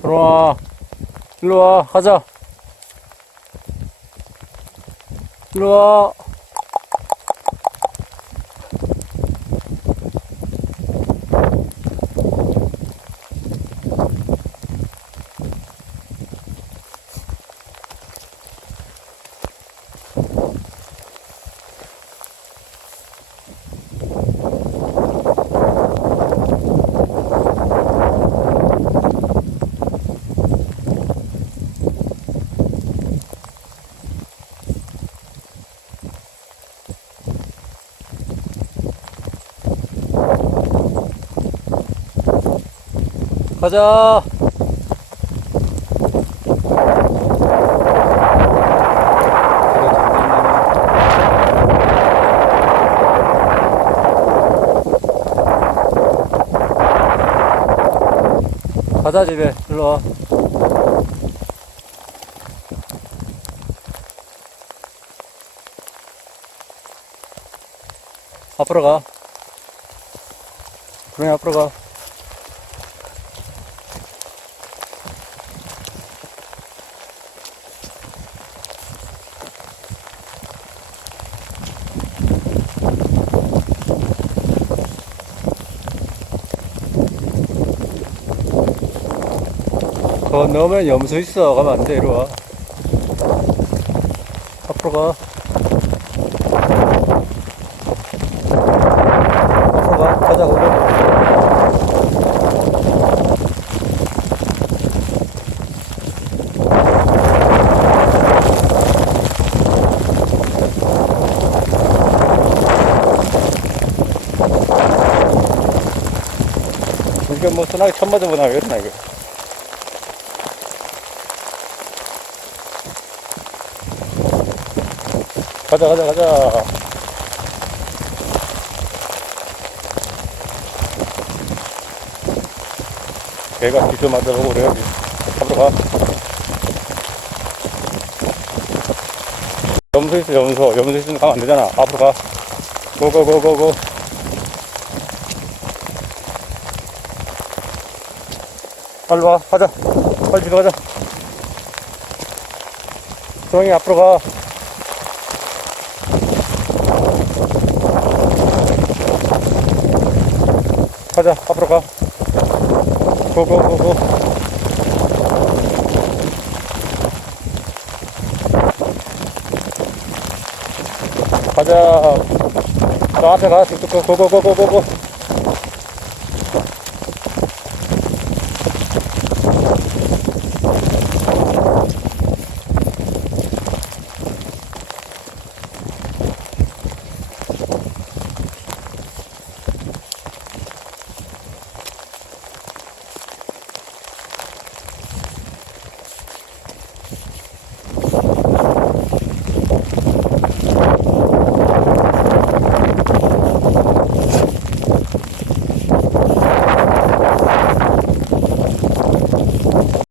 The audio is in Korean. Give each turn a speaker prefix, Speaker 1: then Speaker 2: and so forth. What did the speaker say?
Speaker 1: 들어와. 일로 와. 가자. 일로 와. 가자. 가자 집에 일로 와. 앞으로 가. 그냥 앞으로 가. 건너면 염소 있어. 가면 안 돼. 이리 와. 앞으로 가. 앞으로 가. 가자, 그래. 이게 뭐 소나기 첫 맞아보나 왜 이러나 이거 가자 가자 가자. 개가 뒤져 맞아보고 그래야지. 앞으로 가. 염소 있어 염소. 염소 있으면 가면 안 되잖아. 앞으로 가. 고고고고고. 빨리 와. 가자. 빨리 뒤로 가자. 조용히 앞으로 가 가자. 앞으로 가. 고고고고. 가자. 저 앞에 가. 뚝뚝 고고고고고고